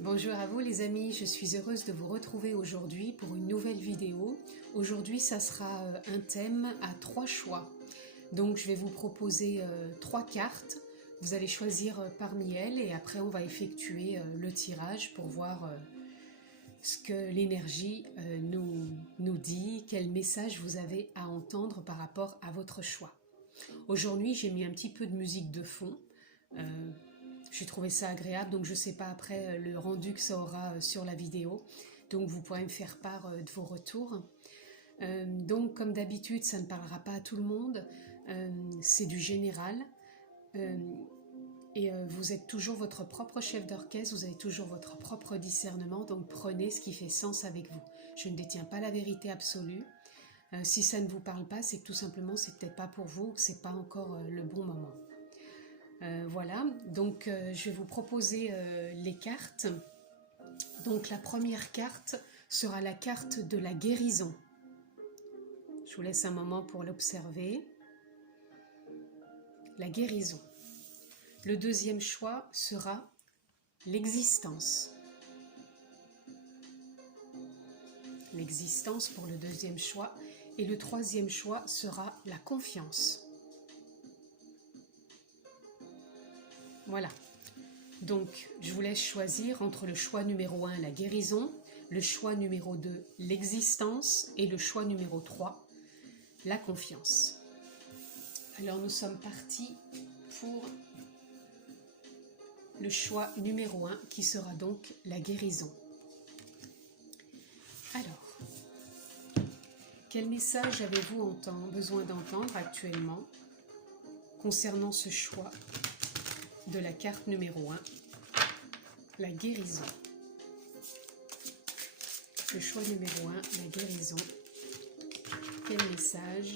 Bonjour à vous les amis, je suis heureuse de vous retrouver aujourd'hui pour une nouvelle vidéo. Aujourd'hui ça sera un thème à 3 choix. Donc je vais vous proposer 3 cartes, vous allez choisir parmi elles et après on va effectuer le tirage pour voir ce que l'énergie nous dit, quel message vous avez à entendre par rapport à votre choix. Aujourd'hui j'ai mis un petit peu de musique de fond. J'ai trouvé ça agréable, donc je ne sais pas après le rendu que ça aura sur la vidéo. Donc vous pourrez me faire part de vos retours. Donc comme d'habitude, ça ne parlera pas à tout le monde. C'est du général. Et vous êtes toujours votre propre chef d'orchestre, vous avez toujours votre propre discernement. Donc prenez ce qui fait sens avec vous. Je ne détiens pas la vérité absolue. Si ça ne vous parle pas, c'est que tout simplement, c'est peut-être pas pour vous, que c'est pas encore le bon moment. Voilà, donc je vais vous proposer les cartes. Donc la première carte sera la carte de la guérison. Je vous laisse un moment pour l'observer. La guérison. Le deuxième choix sera l'existence. L'existence pour le deuxième choix. Et le troisième choix sera la confiance. Voilà. Donc, je vous laisse choisir entre le choix numéro 1, la guérison, le choix numéro 2, l'existence, et le choix numéro 3, la confiance. Alors, nous sommes partis pour le choix numéro 1, qui sera donc la guérison. Alors, quel message avez-vous besoin d'entendre actuellement concernant ce choix de la carte numéro 1, la guérison. Le choix numéro 1, la guérison. Quel message ?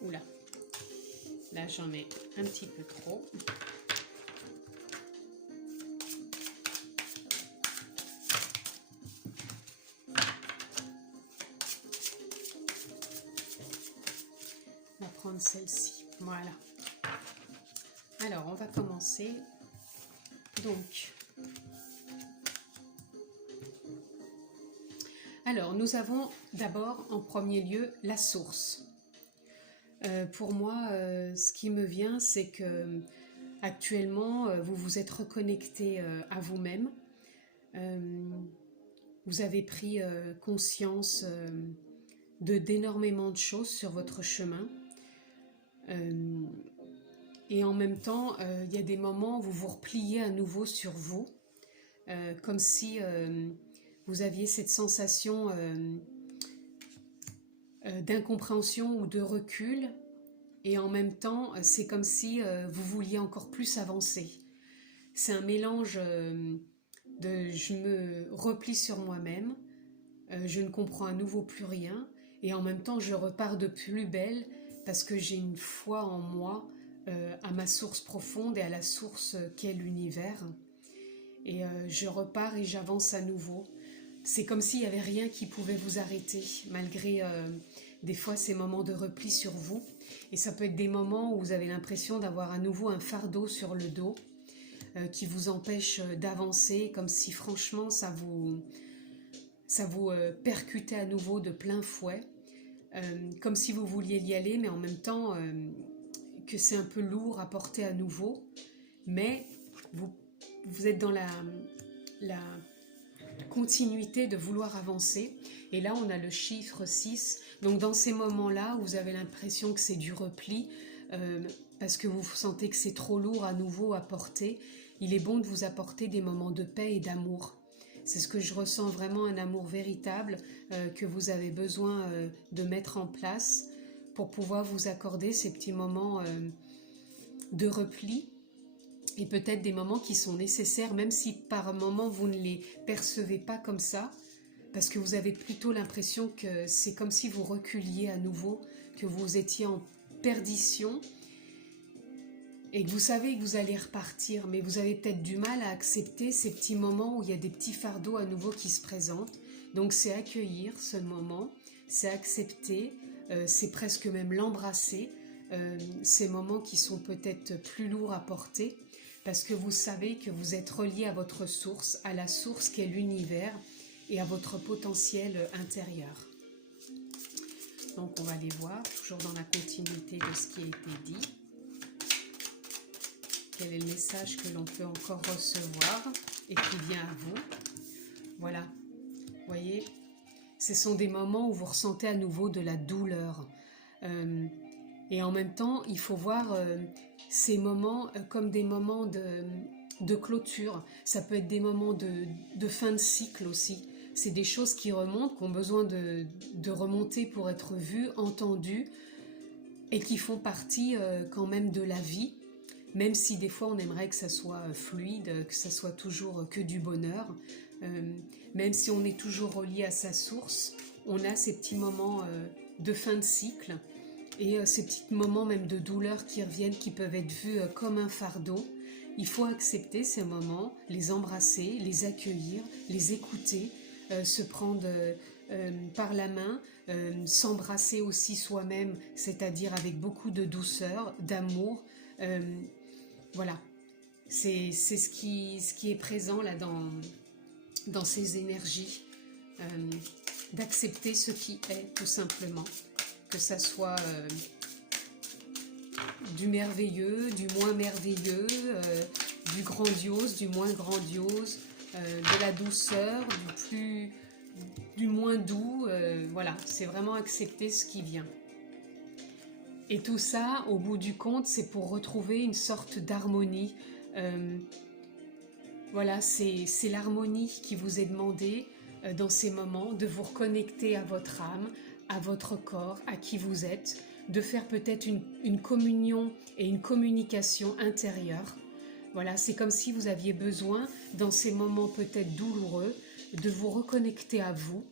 Oula, là j'en ai un petit peu trop. On va prendre celle-ci, voilà. Alors, on va commencer. Donc, alors nous avons d'abord en premier lieu la source. Pour moi, ce qui me vient, c'est que actuellement, vous vous êtes reconnecté à vous-même. Vous avez pris conscience d'énormément de choses sur votre chemin. Et en même temps, il y a des moments où vous vous repliez à nouveau sur vous, comme si vous aviez cette sensation d'incompréhension ou de recul, et en même temps, c'est comme si vous vouliez encore plus avancer. C'est un mélange de je me replie sur moi-même, je ne comprends à nouveau plus rien, et en même temps, je repars de plus belle parce que j'ai une foi en moi, à ma source profonde et à la source qu'est l'univers. Et je repars et j'avance à nouveau. C'est comme s'il n'y avait rien qui pouvait vous arrêter, malgré des fois ces moments de repli sur vous. Et ça peut être des moments où vous avez l'impression d'avoir à nouveau un fardeau sur le dos qui vous empêche d'avancer, comme si franchement ça vous percutait à nouveau de plein fouet. Comme si vous vouliez y aller, mais en même temps que c'est un peu lourd à porter à nouveau, mais vous êtes dans la continuité de vouloir avancer. Et là, on a le chiffre 6. Donc, dans ces moments-là, vous avez l'impression que c'est du repli, parce que vous sentez que c'est trop lourd à nouveau à porter. Il est bon de vous apporter des moments de paix et d'amour. C'est ce que je ressens vraiment, un amour véritable que vous avez besoin de mettre en place pour pouvoir vous accorder ces petits moments de repli, et peut-être des moments qui sont nécessaires, même si par moment vous ne les percevez pas comme ça, parce que vous avez plutôt l'impression que c'est comme si vous reculiez à nouveau, que vous étiez en perdition, et que vous savez que vous allez repartir, mais vous avez peut-être du mal à accepter ces petits moments où il y a des petits fardeaux à nouveau qui se présentent. Donc c'est accueillir ce moment, c'est accepter, c'est presque même l'embrasser, ces moments qui sont peut-être plus lourds à porter, parce que vous savez que vous êtes relié à votre source, à la source qu'est l'univers et à votre potentiel intérieur. Donc on va les voir, toujours dans la continuité de ce qui a été dit. Quel est le message que l'on peut encore recevoir et qui vient à vous? Voilà, vous voyez, ce sont des moments où vous ressentez à nouveau de la douleur. Et en même temps, il faut voir ces moments comme des moments de clôture. Ça peut être des moments de fin de cycle aussi. C'est des choses qui remontent, qui ont besoin de remonter pour être vues, entendues, et qui font partie quand même de la vie, même si des fois on aimerait que ça soit fluide, que ça soit toujours que du bonheur, même si on est toujours relié à sa source, on a ces petits moments de fin de cycle, et ces petits moments même de douleur qui reviennent, qui peuvent être vus comme un fardeau. Il faut accepter ces moments, les embrasser, les accueillir, les écouter, se prendre par la main, s'embrasser aussi soi-même, c'est-à-dire avec beaucoup de douceur, d'amour. Voilà, c'est ce qui est présent là dans ces énergies, d'accepter ce qui est tout simplement, que ça soit du merveilleux, du moins merveilleux, du grandiose, du moins grandiose, de la douceur, du moins doux, voilà, c'est vraiment accepter ce qui vient. Et tout ça, au bout du compte, c'est pour retrouver une sorte d'harmonie. Voilà, c'est l'harmonie qui vous est demandée dans ces moments, de vous reconnecter à votre âme, à votre corps, à qui vous êtes, de faire peut-être une communion et une communication intérieure. Voilà, c'est comme si vous aviez besoin, dans ces moments peut-être douloureux, de vous reconnecter à vous,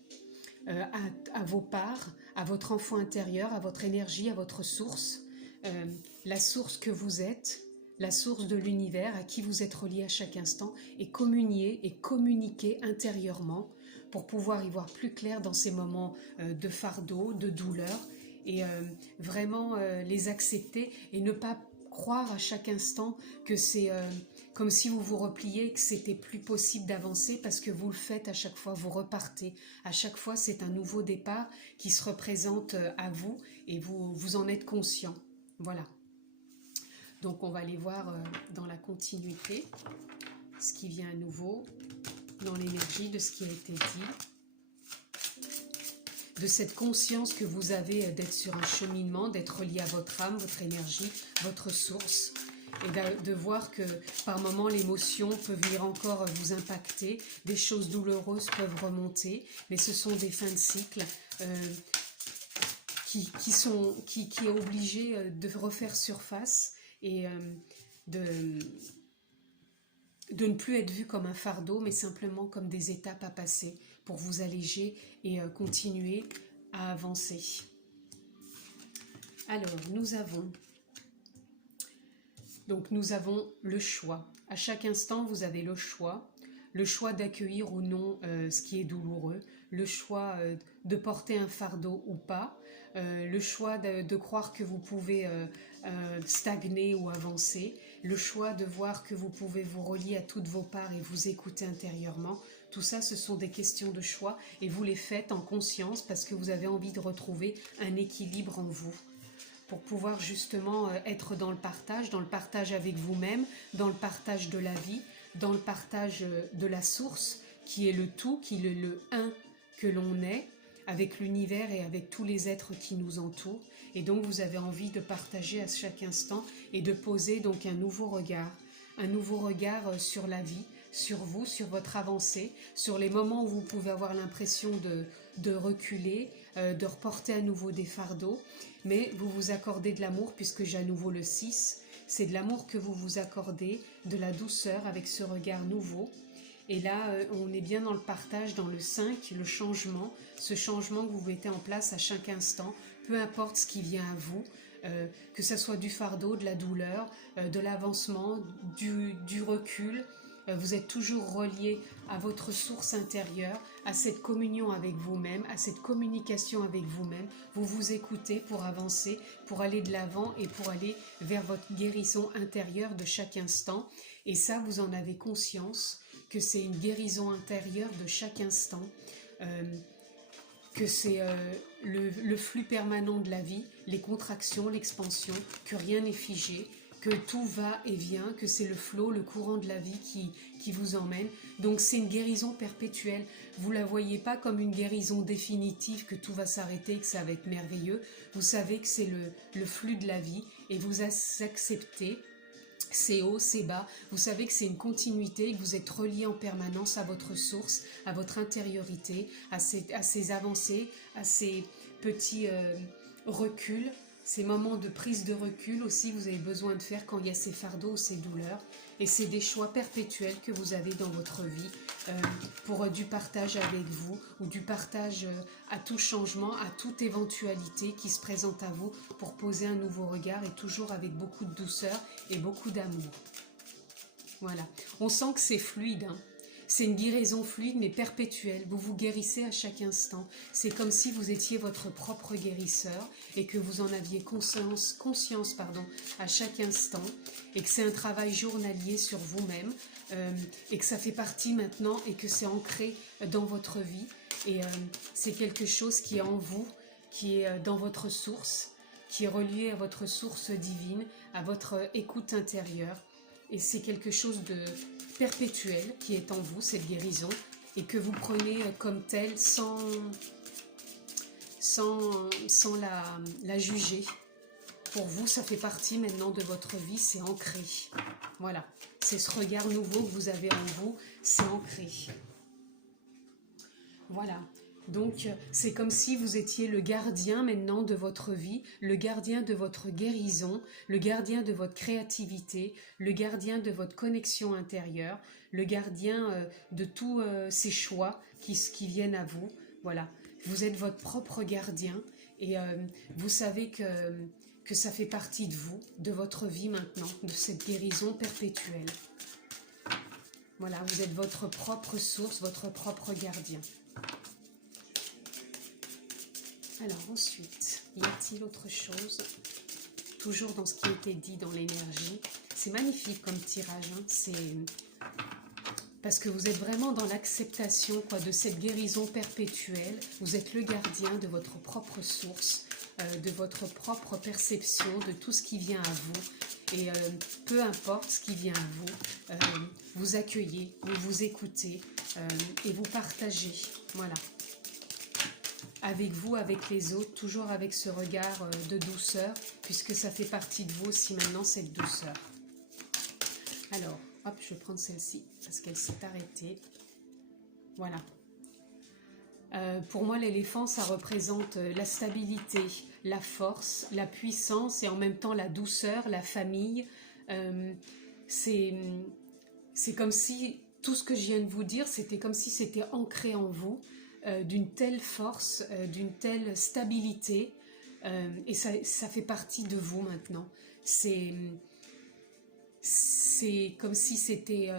à vos parts, à votre enfant intérieur, à votre énergie, à votre source, la source que vous êtes, la source de l'univers à qui vous êtes relié à chaque instant, et communier et communiquer intérieurement pour pouvoir y voir plus clair dans ces moments de fardeau, de douleur, et vraiment les accepter et ne pas croire à chaque instant que c'est comme si vous vous repliez, que c'était plus possible d'avancer, parce que vous le faites à chaque fois, vous repartez. À chaque fois, c'est un nouveau départ qui se représente à vous, et vous en êtes conscient. Voilà. Donc on va aller voir dans la continuité ce qui vient à nouveau, dans l'énergie de ce qui a été dit, de cette conscience que vous avez d'être sur un cheminement, d'être lié à votre âme, votre énergie, votre source, et de voir que par moments l'émotion peut venir encore vous impacter, des choses douloureuses peuvent remonter, mais ce sont des fins de cycle qui est obligé de refaire surface, et de ne plus être vu comme un fardeau, mais simplement comme des étapes à passer pour vous alléger et continuer à avancer. Alors, nous avons le choix. À chaque instant, vous avez le choix d'accueillir ou non ce qui est douloureux, le choix de porter un fardeau ou pas, le choix de croire que vous pouvez stagner ou avancer, le choix de voir que vous pouvez vous relier à toutes vos parts et vous écouter intérieurement. Tout ça, ce sont des questions de choix, et vous les faites en conscience parce que vous avez envie de retrouver un équilibre en vous, pour pouvoir justement être dans le partage avec vous-même, dans le partage de la vie, dans le partage de la source, qui est le tout, qui est le un que l'on est, avec l'univers et avec tous les êtres qui nous entourent. Et donc vous avez envie de partager à chaque instant et de poser donc un nouveau regard sur la vie, sur vous, sur votre avancée, sur les moments où vous pouvez avoir l'impression de reculer, de reporter à nouveau des fardeaux, mais vous vous accordez de l'amour, puisque j'ai à nouveau le 6, c'est de l'amour que vous vous accordez, de la douceur avec ce regard nouveau. Et là, on est bien dans le partage, dans le 5, le changement, ce changement que vous mettez en place à chaque instant, peu importe ce qui vient à vous, que ce soit du fardeau, de la douleur, de l'avancement, du recul, vous êtes toujours relié à votre source intérieure, à cette communion avec vous-même, à cette communication avec vous-même. Vous vous écoutez pour avancer, pour aller de l'avant et pour aller vers votre guérison intérieure de chaque instant. Et ça, vous en avez conscience, que c'est une guérison intérieure de chaque instant, que c'est le flux permanent de la vie, les contractions, l'expansion, que rien n'est figé, que tout va et vient, que c'est le flot, le courant de la vie qui vous emmène. Donc c'est une guérison perpétuelle. Vous ne la voyez pas comme une guérison définitive, que tout va s'arrêter, que ça va être merveilleux. Vous savez que c'est le flux de la vie et vous acceptez. C'est haut, c'est bas, vous savez que c'est une continuité, que vous êtes relié en permanence à votre source, à votre intériorité, à ces avancées, à ces petits reculs, ces moments de prise de recul aussi vous avez besoin de faire quand il y a ces fardeaux ou ces douleurs. Et c'est des choix perpétuels que vous avez dans votre vie pour du partage avec vous ou du partage à tout changement, à toute éventualité qui se présente à vous pour poser un nouveau regard et toujours avec beaucoup de douceur et beaucoup d'amour. Voilà, on sent que c'est fluide, hein. C'est une guérison fluide mais perpétuelle. Vous vous guérissez à chaque instant. C'est comme si vous étiez votre propre guérisseur et que vous en aviez conscience à chaque instant et que c'est un travail journalier sur vous-même et que ça fait partie maintenant et que c'est ancré dans votre vie et c'est quelque chose qui est en vous, qui est dans votre source, qui est relié à votre source divine, à votre écoute intérieure et c'est quelque chose de perpétuel qui est en vous, cette guérison, et que vous prenez comme telle sans la juger. Pour vous, ça fait partie maintenant de votre vie, c'est ancré. Voilà, c'est ce regard nouveau que vous avez en vous, c'est ancré. Voilà. Donc, c'est comme si vous étiez le gardien maintenant de votre vie, le gardien de votre guérison, le gardien de votre créativité, le gardien de votre connexion intérieure, le gardien de tous ces choix qui viennent à vous. Voilà, vous êtes votre propre gardien et vous savez que ça fait partie de vous, de votre vie maintenant, de cette guérison perpétuelle. Voilà, vous êtes votre propre source, votre propre gardien. Alors ensuite, y a-t-il autre chose? Toujours dans ce qui a été dit dans l'énergie. C'est magnifique comme tirage, hein. C'est parce que vous êtes vraiment dans l'acceptation de cette guérison perpétuelle. Vous êtes le gardien de votre propre source, de votre propre perception, de tout ce qui vient à vous. Et peu importe ce qui vient à vous, vous accueillez, vous écoutez et vous partagez. Voilà. Avec vous, avec les autres, toujours avec ce regard de douceur, puisque ça fait partie de vous aussi maintenant, cette douceur. Alors, hop, je vais prendre celle-ci, parce qu'elle s'est arrêtée. Voilà. Pour moi, l'éléphant, ça représente la stabilité, la force, la puissance, et en même temps la douceur, la famille. C'est comme si, tout ce que je viens de vous dire, c'était comme si c'était ancré en vous, d'une telle force, d'une telle stabilité, et ça fait partie de vous maintenant. C'est comme si c'était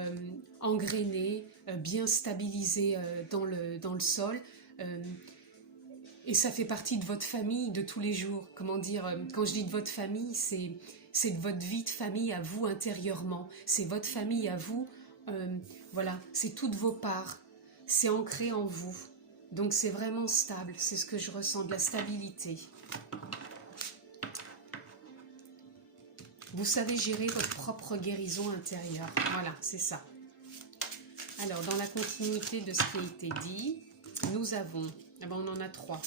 engrainé, bien stabilisé dans le sol, et ça fait partie de votre famille de tous les jours. Comment dire, quand je dis de votre famille, c'est de votre vie de famille à vous intérieurement, c'est votre famille à vous, voilà, c'est toutes vos parts, c'est ancré en vous. Donc c'est vraiment stable, c'est ce que je ressens, de la stabilité. Vous savez gérer votre propre guérison intérieure. Voilà, c'est ça. Alors, dans la continuité de ce qui a été dit, nous avons, on en a 3.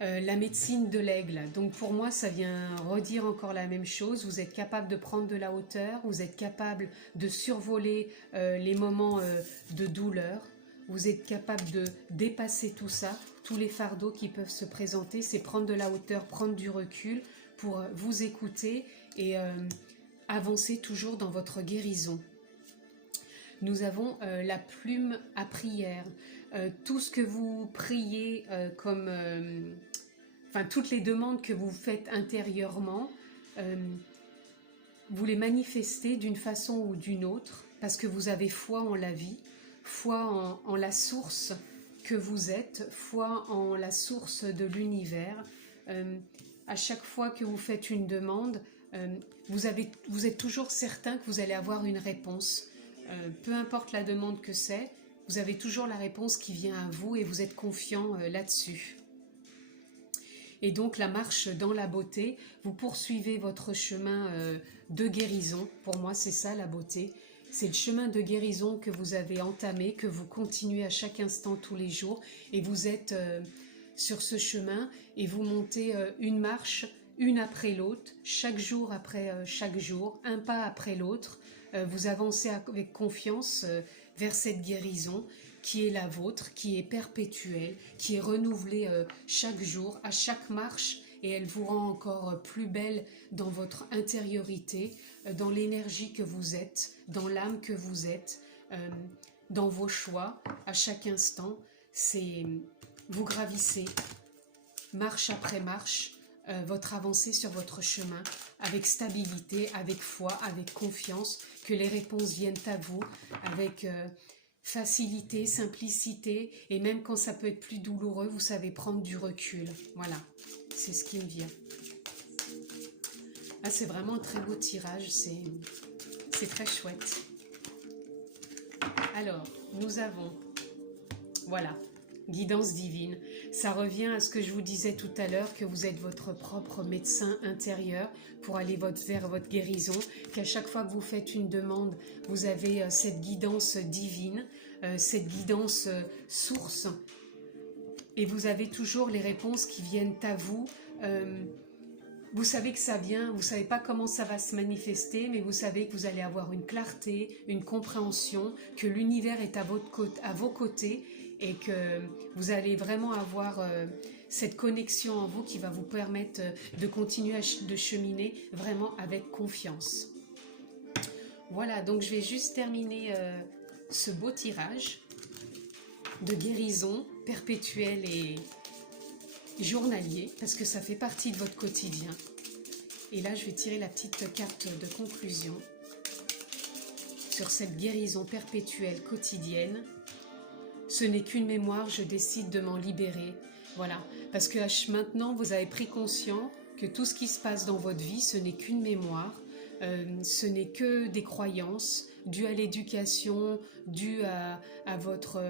La médecine de l'aigle. Donc pour moi, ça vient redire encore la même chose. Vous êtes capable de prendre de la hauteur, vous êtes capable de survoler les moments de douleur. Vous êtes capable de dépasser tout ça, tous les fardeaux qui peuvent se présenter, c'est prendre de la hauteur, prendre du recul pour vous écouter et avancer toujours dans votre guérison. Nous avons la plume à prière. Tout ce que vous priez toutes les demandes que vous faites intérieurement, vous les manifestez d'une façon ou d'une autre parce que vous avez foi en la vie, foi en la source que vous êtes, foi en la source de l'univers. À chaque fois que vous faites une demande, vous êtes toujours certain que vous allez avoir une réponse. Peu importe la demande que c'est, vous avez toujours la réponse qui vient à vous et vous êtes confiant là-dessus. Et donc la marche dans la beauté, vous poursuivez votre chemin de guérison. Pour moi, c'est ça la beauté. C'est le chemin de guérison que vous avez entamé, que vous continuez à chaque instant tous les jours. Et vous êtes sur ce chemin et vous montez une marche, une après l'autre, chaque jour après chaque jour, un pas après l'autre. Vous avancez avec confiance vers cette guérison qui est la vôtre, qui est perpétuelle, qui est renouvelée chaque jour, à chaque marche, et elle vous rend encore plus belle dans votre intériorité, dans l'énergie que vous êtes, dans l'âme que vous êtes, dans vos choix, à chaque instant. Vous gravissez, marche après marche, votre avancée sur votre chemin, avec stabilité, avec foi, avec confiance, que les réponses viennent à vous, avec facilité, simplicité, et même quand ça peut être plus douloureux, vous savez prendre du recul. Voilà, c'est ce qui me vient. Ah, c'est vraiment un très beau tirage, c'est très chouette. Alors, nous avons, voilà, guidance divine. Ça revient à ce que je vous disais tout à l'heure, que vous êtes votre propre médecin intérieur pour aller vers votre guérison, qu'à chaque fois que vous faites une demande, vous avez cette guidance divine, cette guidance source, et vous avez toujours les réponses qui viennent à vous. Vous savez que ça vient, vous ne savez pas comment ça va se manifester, mais vous savez que vous allez avoir une clarté, une compréhension, que l'univers est à vos côtés, et que vous allez vraiment avoir cette connexion en vous qui va vous permettre de continuer de cheminer vraiment avec confiance. Voilà, donc je vais juste terminer ce beau tirage de guérison perpétuelle et journalier, parce que ça fait partie de votre quotidien. Et là, je vais tirer la petite carte de conclusion sur cette guérison perpétuelle quotidienne. Ce n'est qu'une mémoire, je décide de m'en libérer. Voilà, parce que maintenant, vous avez pris conscience que tout ce qui se passe dans votre vie, ce n'est qu'une mémoire, ce n'est que des croyances dues à l'éducation, dues à votre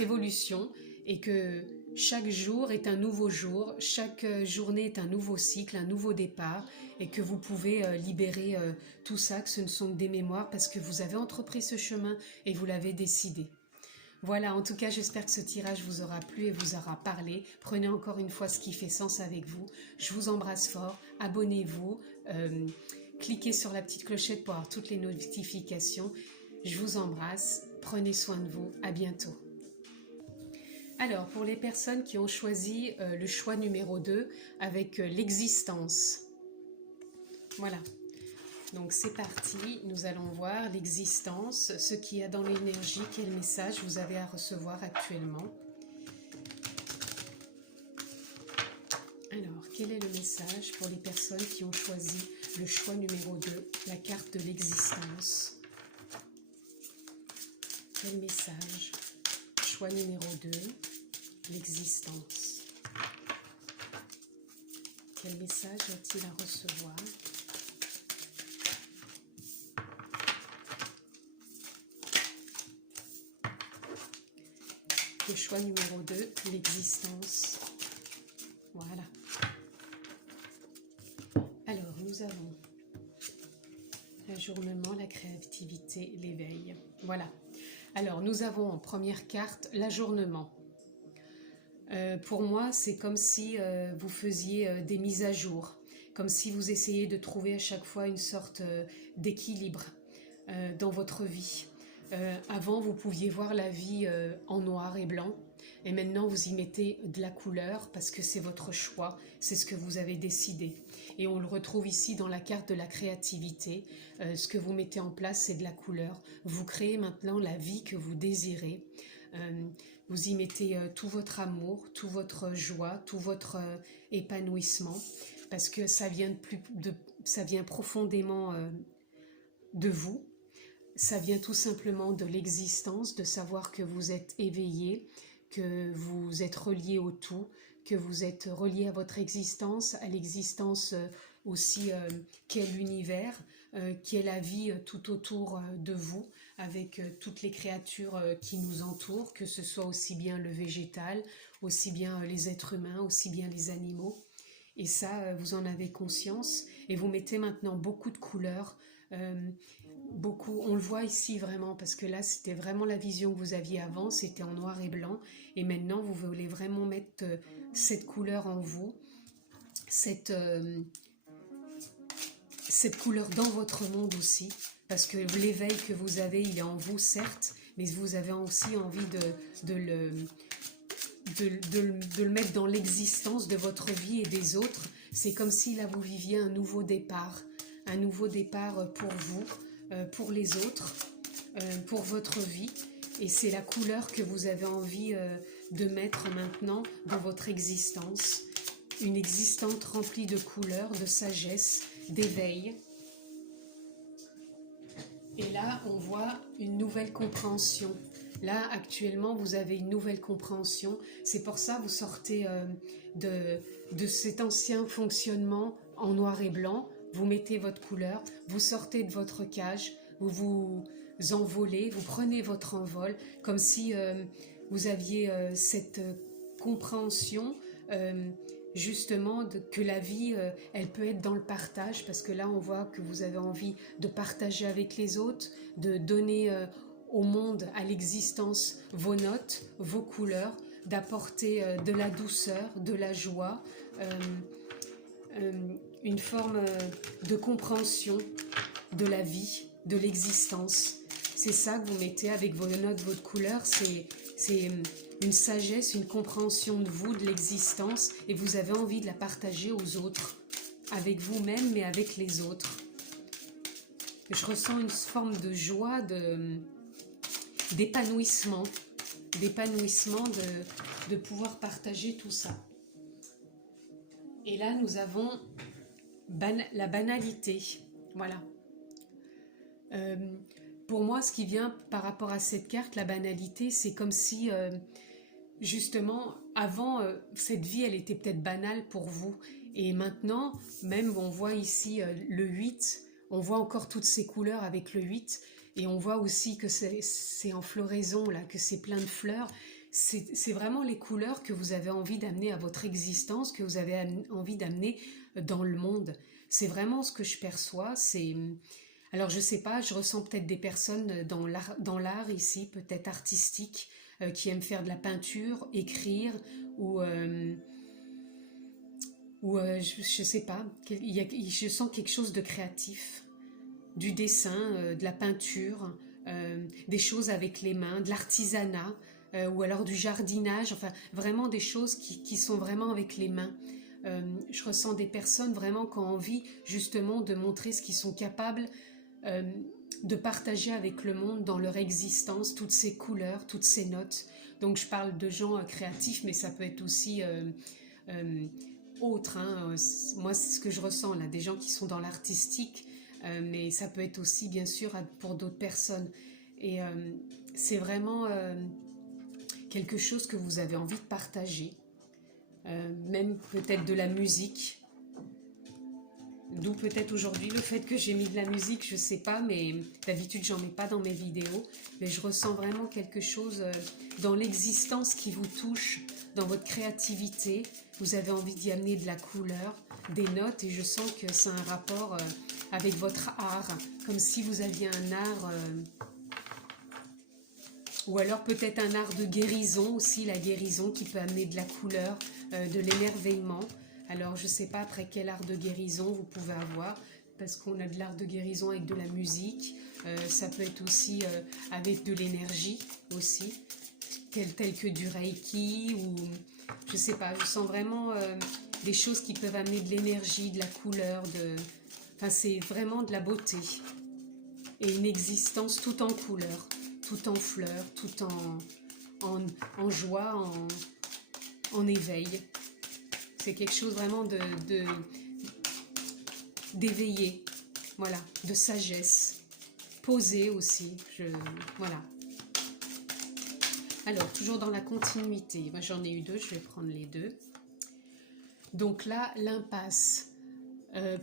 évolution, et que chaque jour est un nouveau jour, chaque journée est un nouveau cycle, un nouveau départ, et que vous pouvez libérer tout ça, que ce ne sont que des mémoires, parce que vous avez entrepris ce chemin et vous l'avez décidé. Voilà, en tout cas, j'espère que ce tirage vous aura plu et vous aura parlé. Prenez encore une fois ce qui fait sens avec vous. Je vous embrasse fort, abonnez-vous, cliquez sur la petite clochette pour avoir toutes les notifications. Je vous embrasse, prenez soin de vous, à bientôt. Alors, pour les personnes qui ont choisi le choix numéro 2 avec l'existence, voilà. Donc c'est parti, nous allons voir l'existence, ce qu'il y a dans l'énergie, quel message vous avez à recevoir actuellement. Alors, quel est le message pour les personnes qui ont choisi le choix numéro 2, la carte de l'existence? Quel message? Choix numéro 2, l'existence. Quel message a-t-il à recevoir? Le choix numéro 2, l'existence. Voilà. Alors, nous avons l'ajournement, la créativité, l'éveil. Voilà. Alors, nous avons en première carte l'ajournement. Pour moi, c'est comme si vous faisiez des mises à jour, comme si vous essayez de trouver à chaque fois une sorte d'équilibre dans votre vie. Avant, vous pouviez voir la vie en noir et blanc, et maintenant vous y mettez de la couleur parce que c'est votre choix, c'est ce que vous avez décidé. Et on le retrouve ici dans la carte de la créativité. Ce que vous mettez en place, c'est de la couleur. Vous créez maintenant la vie que vous désirez. Vous y mettez tout votre amour, toute votre joie, tout votre épanouissement, parce que ça vient profondément de vous. ça vient tout simplement de l'existence, de savoir que vous êtes éveillé, que vous êtes relié au tout, que vous êtes relié à votre existence, à l'existence aussi qu'est l'univers, qu'est la vie tout autour de vous, avec toutes les créatures qui nous entourent, que ce soit aussi bien le végétal, aussi bien les êtres humains, aussi bien les animaux. Et ça, vous en avez conscience. Et vous mettez maintenant beaucoup de couleurs, beaucoup, on le voit ici vraiment, parce que là, c'était vraiment la vision que vous aviez avant, c'était en noir et blanc. Et maintenant, vous voulez vraiment mettre cette couleur en vous, cette couleur dans votre monde aussi, parce que l'éveil que vous avez, il est en vous, certes, mais vous avez aussi envie de le mettre dans l'existence de votre vie et des autres. C'est comme si là, vous viviez un nouveau départ pour vous, pour les autres, pour votre vie. Et c'est la couleur que vous avez envie de mettre maintenant dans votre existence. Une existence remplie de couleurs, de sagesse, d'éveil. Et là, on voit une nouvelle compréhension. Là, actuellement, vous avez une nouvelle compréhension. C'est pour ça que vous sortez de cet ancien fonctionnement en noir et blanc. Vous mettez votre couleur, vous sortez de votre cage, vous vous envolez, vous prenez votre envol, comme si vous aviez cette compréhension justement que la vie, elle peut être dans le partage, parce que là on voit que vous avez envie de partager avec les autres, de donner au monde, à l'existence, vos notes, vos couleurs, d'apporter de la douceur, de la joie, une forme de compréhension de la vie, de l'existence. C'est ça que vous mettez avec vos notes, votre couleur, c'est une sagesse, une compréhension de vous, de l'existence, et vous avez envie de la partager aux autres, avec vous-même, mais avec les autres. Je ressens une forme de joie, d'épanouissement, de pouvoir partager tout ça. Et là, nous avons la banalité. Voilà. Pour moi, ce qui vient par rapport à cette carte, la banalité, c'est comme si, justement, avant, cette vie, elle était peut-être banale pour vous. Et maintenant, même, on voit ici le 8, on voit encore toutes ces couleurs avec le 8, et on voit aussi que c'est en floraison, là, que c'est plein de fleurs. C'est vraiment les couleurs que vous avez envie d'amener à votre existence, que vous avez envie d'amener dans le monde. C'est vraiment ce que je perçois. Alors je sais pas, je ressens peut-être des personnes dans l'art ici, peut-être artistique, qui aiment faire de la peinture, écrire, ou je sais pas, je sens quelque chose de créatif, du dessin, de la peinture, des choses avec les mains, de l'artisanat, ou alors du jardinage, enfin vraiment des choses qui sont vraiment avec les mains. Je ressens des personnes vraiment qui ont envie justement de montrer ce qu'ils sont capables de partager avec le monde dans leur existence, toutes ces couleurs, toutes ces notes. Donc je parle de gens créatifs, mais ça peut être aussi autre. Moi, c'est ce que je ressens là, des gens qui sont dans l'artistique, mais ça peut être aussi bien sûr pour d'autres personnes. Et c'est vraiment quelque chose que vous avez envie de partager, même peut-être de la musique. D'où peut-être aujourd'hui le fait que j'ai mis de la musique, je sais pas, mais d'habitude j'en mets pas dans mes vidéos. Mais je ressens vraiment quelque chose dans l'existence qui vous touche, dans votre créativité. Vous avez envie d'y amener de la couleur, des notes, et je sens que c'est un rapport avec votre art, comme si vous aviez un art, ou alors peut-être un art de guérison aussi, la guérison qui peut amener de la couleur, de l'émerveillement. Alors, je ne sais pas après quel art de guérison vous pouvez avoir, parce qu'on a de l'art de guérison avec de la musique, ça peut être aussi avec de l'énergie aussi, tel que du Reiki, ou je ne sais pas, je sens vraiment des choses qui peuvent amener de l'énergie, de la couleur, enfin c'est vraiment de la beauté, et une existence tout en couleur, tout en fleurs, tout en joie, en éveil. C'est quelque chose vraiment d'éveillé, voilà, de sagesse. posé aussi. Voilà. Alors, toujours dans la continuité. Moi, j'en ai eu deux, je vais prendre les deux. Donc là, l'impasse.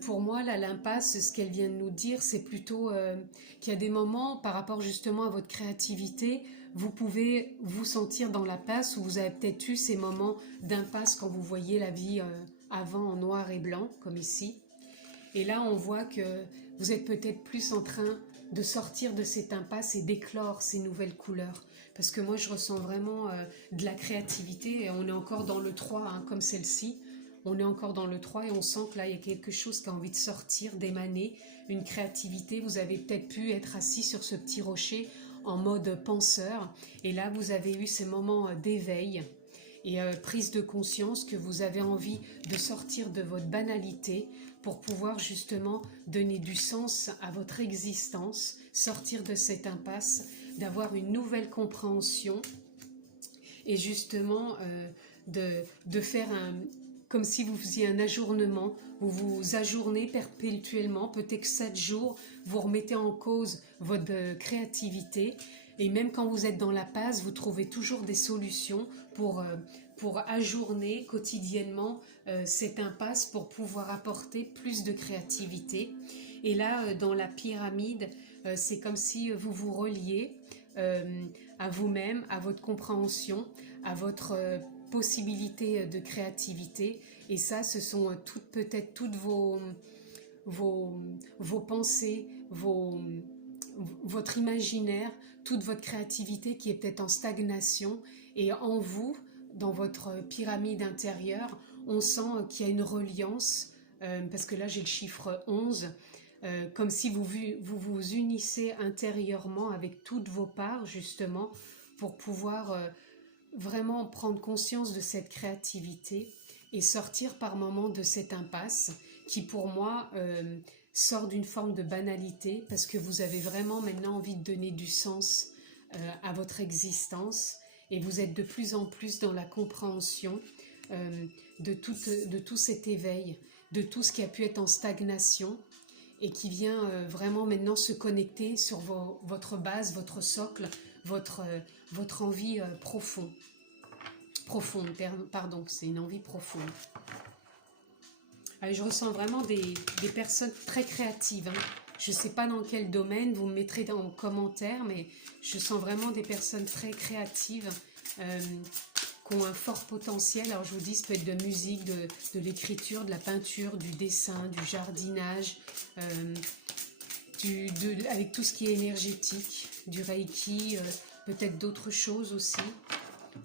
Pour moi, là, l'impasse, ce qu'elle vient de nous dire, c'est plutôt qu'il y a des moments, par rapport justement à votre créativité, vous pouvez vous sentir dans la passe, où vous avez peut-être eu ces moments d'impasse quand vous voyez la vie avant en noir et blanc, comme ici. Et là, on voit que vous êtes peut-être plus en train de sortir de cette impasse et d'éclore ces nouvelles couleurs. Parce que moi, je ressens vraiment de la créativité, et on est encore dans le 3, hein, comme celle-ci. On est encore dans le 3 et on sent que là, il y a quelque chose qui a envie de sortir, d'émaner, une créativité. Vous avez peut-être pu être assis sur ce petit rocher en mode penseur. Et là, vous avez eu ces moments d'éveil et prise de conscience que vous avez envie de sortir de votre banalité pour pouvoir justement donner du sens à votre existence, sortir de cette impasse, d'avoir une nouvelle compréhension et justement de faire comme si vous faisiez un ajournement, vous vous ajournez perpétuellement, peut-être que 7 jours, vous remettez en cause votre créativité, et même quand vous êtes dans la passe, vous trouvez toujours des solutions pour ajourner quotidiennement cette impasse, pour pouvoir apporter plus de créativité. Et là, dans la pyramide, c'est comme si vous vous reliez à vous-même, à votre compréhension, à votre possibilité de créativité. Et ça, ce sont peut-être toutes vos pensées, votre imaginaire, toute votre créativité qui est peut-être en stagnation. Et en vous, dans votre pyramide intérieure, on sent qu'il y a une reliance, parce que là j'ai le chiffre 11, comme si vous vous unissez intérieurement avec toutes vos parts, justement, pour pouvoir vraiment prendre conscience de cette créativité et sortir par moments de cette impasse qui, pour moi, sort d'une forme de banalité, parce que vous avez vraiment maintenant envie de donner du sens à votre existence, et vous êtes de plus en plus dans la compréhension de tout cet éveil, de tout ce qui a pu être en stagnation et qui vient vraiment maintenant se connecter sur votre base, votre socle, votre envie profonde, pardon, c'est une envie profonde. Je ressens vraiment des personnes très créatives, hein. Je ne sais pas dans quel domaine, vous me mettrez dans les commentaires, mais je sens vraiment des personnes très créatives qui ont un fort potentiel. Alors je vous dis, ça peut être de musique, de l'écriture, de la peinture, du dessin, du jardinage, avec tout ce qui est énergétique, du reiki, peut-être d'autres choses aussi.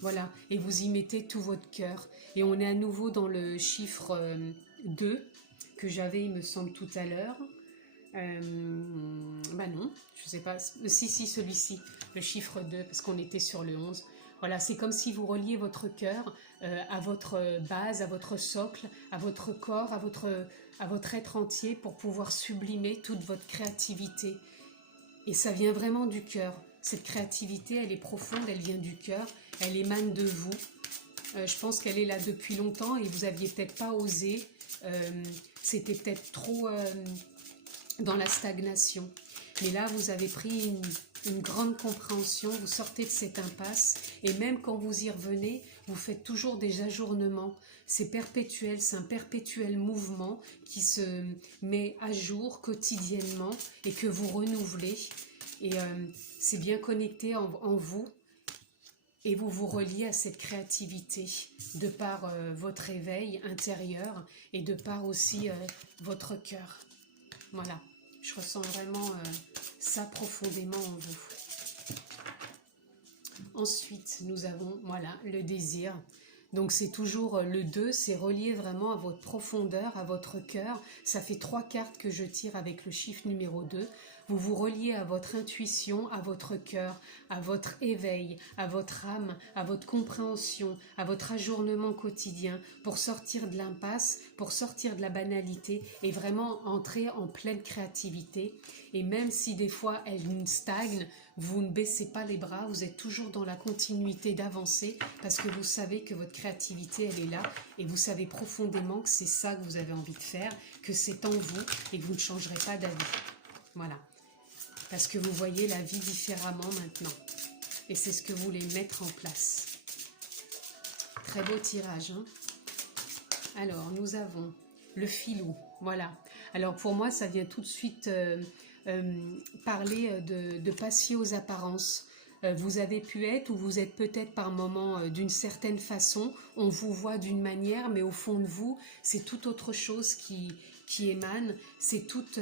Voilà, et vous y mettez tout votre cœur. Et on est à nouveau dans le chiffre 2 que j'avais, il me semble, tout à l'heure. Bah non, je sais pas. Si, celui-ci, le chiffre 2, parce qu'on était sur le 11. Voilà, c'est comme si vous reliez votre cœur à votre base, à votre socle, à votre corps, à votre être entier, pour pouvoir sublimer toute votre créativité. Et ça vient vraiment du cœur. Cette créativité, elle est profonde, elle vient du cœur, elle émane de vous. Je pense qu'elle est là depuis longtemps et vous aviez peut-être pas osé. C'était peut-être trop dans la stagnation. Mais là, vous avez pris une grande compréhension, vous sortez de cette impasse, et même quand vous y revenez, vous faites toujours des ajournements. C'est perpétuel, c'est un perpétuel mouvement qui se met à jour quotidiennement et que vous renouvelez. Et c'est bien connecté en vous, et vous vous reliez à cette créativité de par votre éveil intérieur et de par aussi votre cœur. Voilà, je ressens vraiment ça profondément en vous. Ensuite, nous avons, voilà, le désir. Donc c'est toujours le 2, c'est relié vraiment à votre profondeur, à votre cœur. Ça fait 3 cartes que je tire avec le chiffre numéro 2. Vous vous reliez à votre intuition, à votre cœur, à votre éveil, à votre âme, à votre compréhension, à votre ajournement quotidien pour sortir de l'impasse, pour sortir de la banalité et vraiment entrer en pleine créativité. Et même si des fois elle stagne, vous ne baissez pas les bras, vous êtes toujours dans la continuité d'avancer parce que vous savez que votre créativité, elle est là et vous savez profondément que c'est ça que vous avez envie de faire, que c'est en vous et que vous ne changerez pas d'avis. Voilà. parce que vous voyez la vie différemment maintenant. Et c'est ce que vous voulez mettre en place. Très beau tirage, hein. Alors, nous avons le filou, voilà. Alors, pour moi, ça vient tout de suite parler de pas se fier aux apparences. Vous avez pu être ou vous êtes peut-être par moments d'une certaine façon, on vous voit d'une manière, mais au fond de vous, c'est tout autre chose qui émane, c'est toute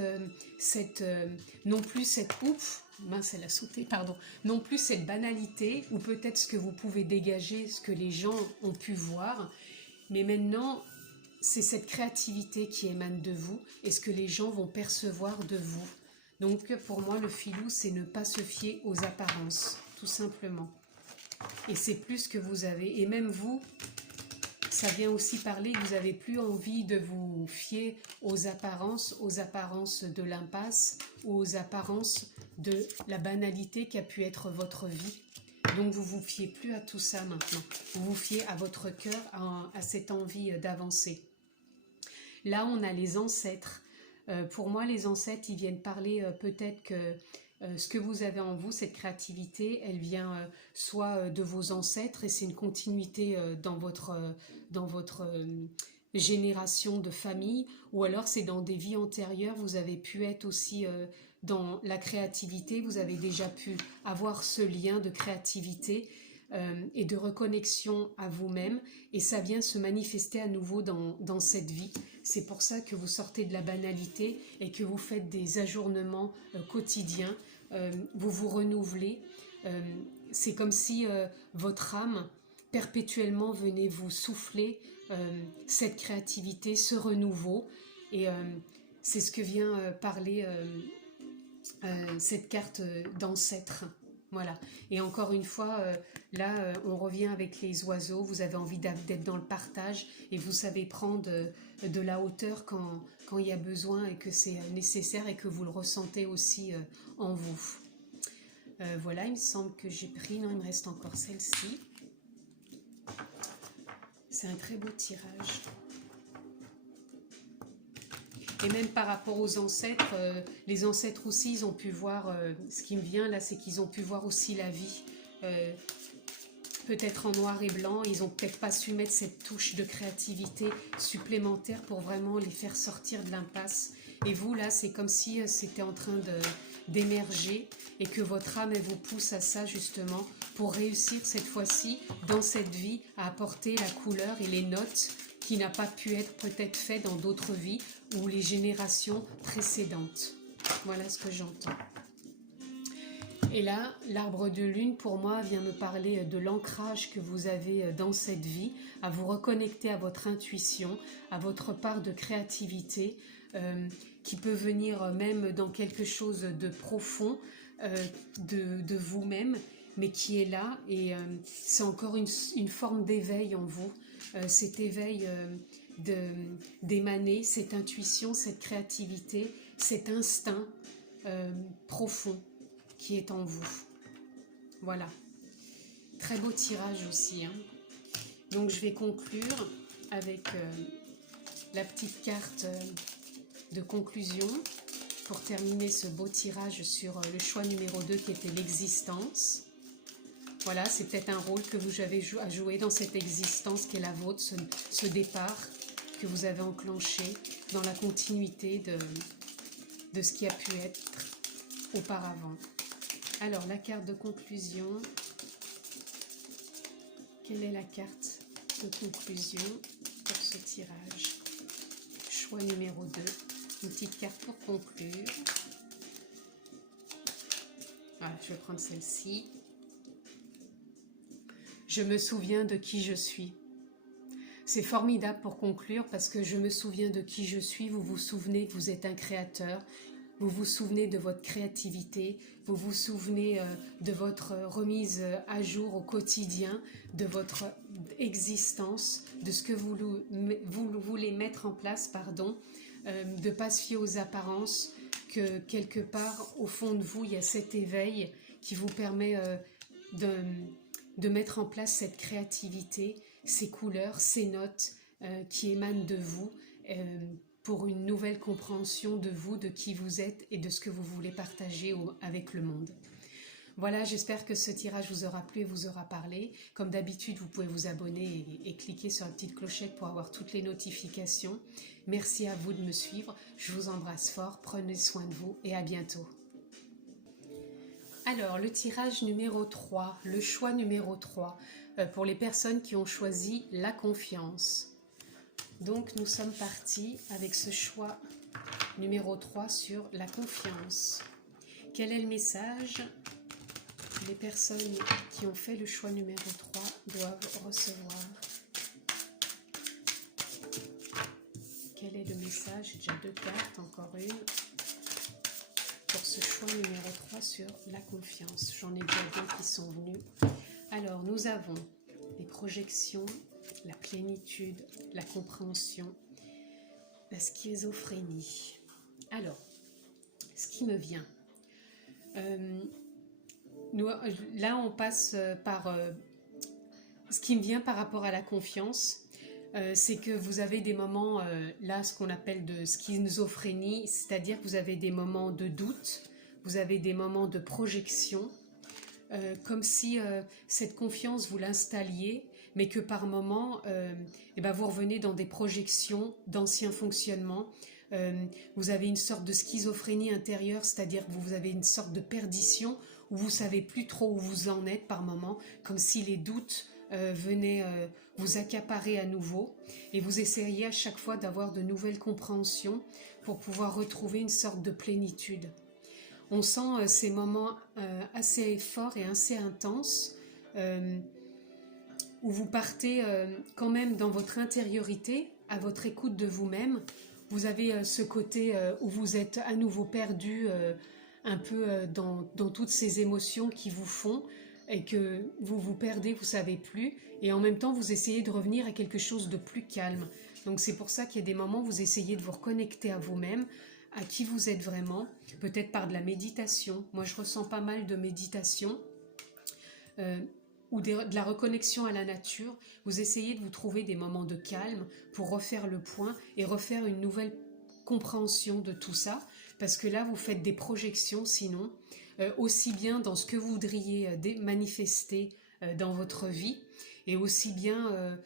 non plus cette ouf, mince elle a sauté, pardon, non plus cette banalité, ou peut-être ce que vous pouvez dégager, ce que les gens ont pu voir, mais maintenant, c'est cette créativité qui émane de vous, et ce que les gens vont percevoir de vous. Donc pour moi, le filou, c'est ne pas se fier aux apparences, tout simplement. Et c'est plus que vous avez. Et même vous, ça vient aussi parler que vous n'avez plus envie de vous fier aux apparences de l'impasse, ou aux apparences de la banalité qui a pu être votre vie. Donc vous ne vous fiez plus à tout ça maintenant. Vous vous fiez à votre cœur, à cette envie d'avancer. Là, on a les ancêtres. Pour moi, les ancêtres, ils viennent parler peut-être que ce que vous avez en vous, cette créativité, elle vient soit de vos ancêtres, et c'est une continuité dans votre génération de famille, ou alors c'est dans des vies antérieures, vous avez pu être aussi dans la créativité, vous avez déjà pu avoir ce lien de créativité et de reconnexion à vous-même, et ça vient se manifester à nouveau dans cette vie. C'est pour ça que vous sortez de la banalité et que vous faites des ajournements quotidiens, vous vous renouvelez, c'est comme si votre âme perpétuellement venait vous souffler cette créativité, ce renouveau, et c'est ce que vient parler cette carte d'ancêtre. Voilà. Et encore une fois, là, on revient avec les oiseaux. Vous avez envie d'être dans le partage et vous savez prendre de la hauteur quand il y a besoin et que c'est nécessaire et que vous le ressentez aussi en vous. Voilà, il me semble que j'ai pris... Non, il me reste encore celle-ci. C'est un très beau tirage. Et même par rapport aux ancêtres, les ancêtres aussi, ils ont pu voir, ce qui me vient là, c'est qu'ils ont pu voir aussi la vie, peut-être en noir et blanc, ils n'ont peut-être pas su mettre cette touche de créativité supplémentaire pour vraiment les faire sortir de l'impasse. Et vous là, c'est comme si c'était en train d'émerger et que votre âme, elle vous pousse à ça justement, pour réussir cette fois-ci, dans cette vie, à apporter la couleur et les notes qui n'a pas pu être peut-être fait dans d'autres vies ou les générations précédentes. Voilà ce que j'entends. Et là, l'arbre de lune, pour moi, vient me parler de l'ancrage que vous avez dans cette vie, à vous reconnecter à votre intuition, à votre part de créativité, qui peut venir même dans quelque chose de profond de vous-même, mais qui est là, et c'est encore une forme d'éveil en vous, cet éveil d'émaner, cette intuition, cette créativité, cet instinct profond qui est en vous. Voilà. Très beau tirage aussi, hein. Donc je vais conclure avec la petite carte de conclusion pour terminer ce beau tirage sur le choix numéro 2 qui était l'existence. Voilà, c'est peut-être un rôle que vous avez à jouer dans cette existence qui est la vôtre, ce départ que vous avez enclenché dans la continuité de ce qui a pu être auparavant. Alors, la carte de conclusion. Quelle est la carte de conclusion pour ce tirage? Choix numéro 2. Une petite carte pour conclure. Voilà, je vais prendre celle-ci. Je me souviens de qui je suis. C'est formidable pour conclure parce que je me souviens de qui je suis. Vous vous souvenez que vous êtes un créateur. Vous vous souvenez de votre créativité, vous vous souvenez de votre remise à jour au quotidien, de votre existence, de ce que vous voulez mettre en place, pardon, de ne pas se fier aux apparences, que quelque part, au fond de vous, il y a cet éveil qui vous permet de mettre en place cette créativité, ces couleurs, ces notes qui émanent de vous, pour une nouvelle compréhension de vous, de qui vous êtes et de ce que vous voulez partager avec le monde. Voilà, j'espère que ce tirage vous aura plu et vous aura parlé. Comme d'habitude, vous pouvez vous abonner et cliquer sur la petite clochette pour avoir toutes les notifications. Merci à vous de me suivre. Je vous embrasse fort. Prenez soin de vous et à bientôt. Alors, le tirage numéro 3, le choix numéro 3, pour les personnes qui ont choisi la confiance. Donc, nous sommes partis avec ce choix numéro 3 sur la confiance. Quel est le message ? Les personnes qui ont fait le choix numéro 3 doivent recevoir. Quel est le message? J'ai déjà 2 cartes, encore une. Pour ce choix numéro 3 sur la confiance. J'en ai déjà 2 qui sont venus. Alors, nous avons les projections, la plénitude, la compréhension, la schizophrénie. Alors, ce qui me vient... là, on passe par... ce qui me vient par rapport à la confiance, c'est que vous avez des moments, là, ce qu'on appelle de schizophrénie, c'est-à-dire que vous avez des moments de doute, vous avez des moments de projection, comme si cette confiance, vous l'installiez, mais que par moments, vous revenez dans des projections d'anciens fonctionnements. Vous avez une sorte de schizophrénie intérieure, c'est-à-dire que vous avez une sorte de perdition où vous ne savez plus trop où vous en êtes par moment, comme si les doutes venaient vous accaparer à nouveau, et vous essayeriez à chaque fois d'avoir de nouvelles compréhensions pour pouvoir retrouver une sorte de plénitude. On sent ces moments assez forts et assez intenses, où vous partez quand même dans votre intériorité, à votre écoute de vous-même. Vous avez ce côté où vous êtes à nouveau perdu, un peu dans toutes ces émotions qui vous font, et que vous vous perdez, vous ne savez plus, et en même temps vous essayez de revenir à quelque chose de plus calme. Donc c'est pour ça qu'il y a des moments où vous essayez de vous reconnecter à vous-même, à qui vous êtes vraiment, peut-être par de la méditation. Moi je ressens pas mal de méditation, ou de la reconnexion à la nature. Vous essayez de vous trouver des moments de calme pour refaire le point et refaire une nouvelle compréhension de tout ça, parce que là vous faites des projections sinon, aussi bien dans ce que vous voudriez manifester dans votre vie, et aussi bien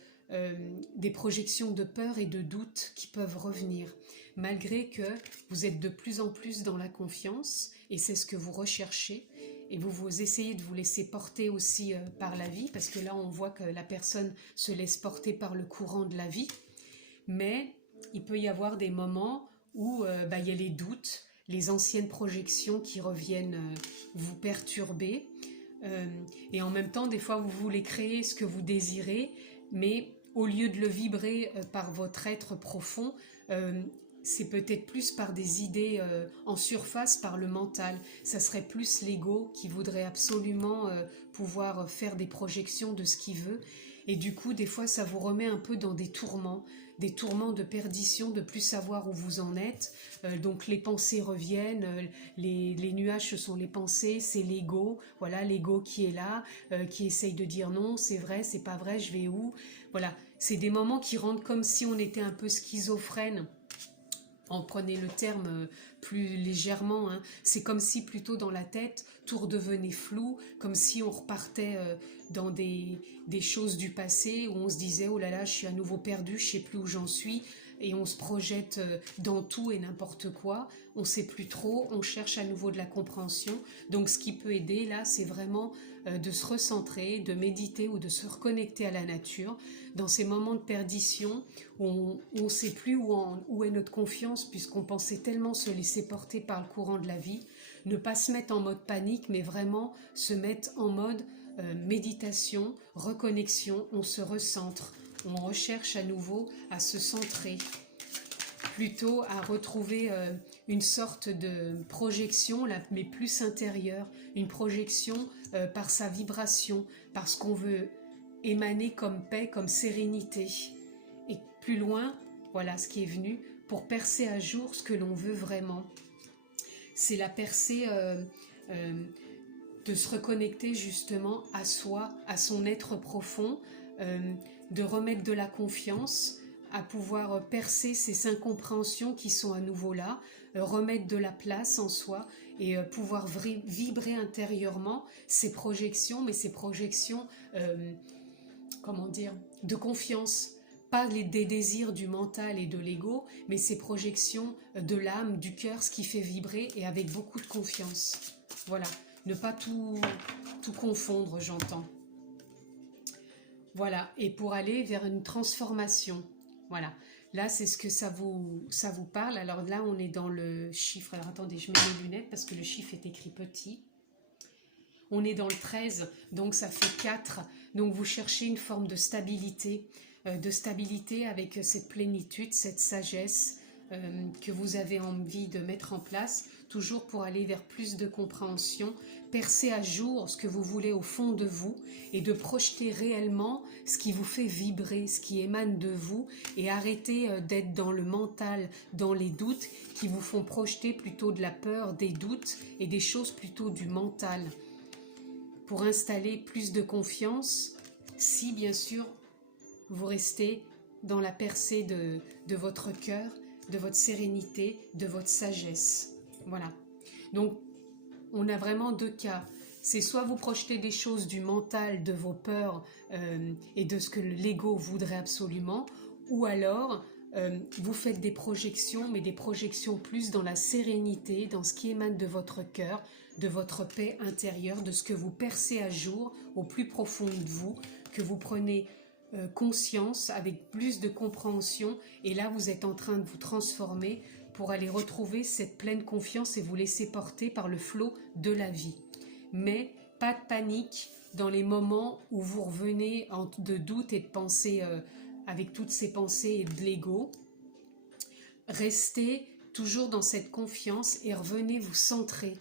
des projections de peur et de doute qui peuvent revenir, malgré que vous êtes de plus en plus dans la confiance, et c'est ce que vous recherchez, et vous essayez de vous laisser porter aussi par la vie, parce que là on voit que la personne se laisse porter par le courant de la vie, mais il peut y avoir des moments où il y a les doutes, les anciennes projections qui reviennent vous perturber, et en même temps des fois vous voulez créer ce que vous désirez, mais au lieu de le vibrer par votre être profond, c'est peut-être plus par des idées en surface, par le mental. Ça serait plus l'ego qui voudrait absolument pouvoir faire des projections de ce qu'il veut, et du coup des fois ça vous remet un peu dans des tourments de perdition, de plus savoir où vous en êtes. Donc les pensées reviennent, les nuages ce sont les pensées, c'est l'ego, voilà, l'ego qui est là, qui essaye de dire non, c'est vrai, c'est pas vrai, je vais où, voilà, c'est des moments qui rendent comme si on était un peu schizophrène. On prenait le terme plus légèrement, hein. C'est comme si plutôt dans la tête tout redevenait flou, comme si on repartait dans des choses du passé où on se disait oh là là je suis à nouveau perdu, je sais plus où j'en suis, et on se projette dans tout et n'importe quoi, on sait plus trop, on cherche à nouveau de la compréhension. Donc ce qui peut aider là, c'est vraiment de se recentrer, de méditer ou de se reconnecter à la nature dans ces moments de perdition où on ne sait plus où est notre confiance, puisqu'on pensait tellement se laisser porter par le courant de la vie. Ne pas se mettre en mode panique, mais vraiment se mettre en mode méditation, reconnexion, on se recentre, on recherche à nouveau à se centrer, plutôt à retrouver une sorte de projection, mais plus intérieure, une projection par sa vibration, par ce qu'on veut émaner comme paix, comme sérénité. Et plus loin, voilà ce qui est venu, pour percer à jour ce que l'on veut vraiment. C'est la percée de se reconnecter justement à soi, à son être profond, de remettre de la confiance à pouvoir percer ces incompréhensions qui sont à nouveau là, remettre de la place en soi et pouvoir vibrer intérieurement ces projections, mais ces projections, comment dire, de confiance. Pas des désirs du mental et de l'ego, mais ces projections de l'âme, du cœur, ce qui fait vibrer et avec beaucoup de confiance. Voilà, ne pas tout confondre, j'entends. Voilà, et pour aller vers une transformation. Voilà, là c'est ce que ça vous parle. Alors là on est dans le chiffre, alors attendez, je mets mes lunettes parce que le chiffre est écrit petit. On est dans le 13, donc ça fait 4. Donc vous cherchez une forme de stabilité avec cette plénitude, cette sagesse que vous avez envie de mettre en place, toujours pour aller vers plus de compréhension, percer à jour ce que vous voulez au fond de vous et de projeter réellement ce qui vous fait vibrer, ce qui émane de vous, et arrêter d'être dans le mental, dans les doutes qui vous font projeter plutôt de la peur, des doutes et des choses plutôt du mental, pour installer plus de confiance, si bien sûr vous restez dans la percée de votre cœur, de votre sérénité, de votre sagesse. Voilà. Donc, on a vraiment deux cas. C'est soit vous projetez des choses du mental, de vos peurs et de ce que l'ego voudrait absolument, ou alors vous faites des projections, mais des projections plus dans la sérénité, dans ce qui émane de votre cœur, de votre paix intérieure, de ce que vous percez à jour au plus profond de vous, que vous prenez conscience avec plus de compréhension, et là vous êtes en train de vous transformer pour aller retrouver cette pleine confiance et vous laisser porter par le flot de la vie. Mais pas de panique dans les moments où vous revenez de doute et de pensée, avec toutes ces pensées et de l'ego. Restez toujours dans cette confiance et revenez vous centrer.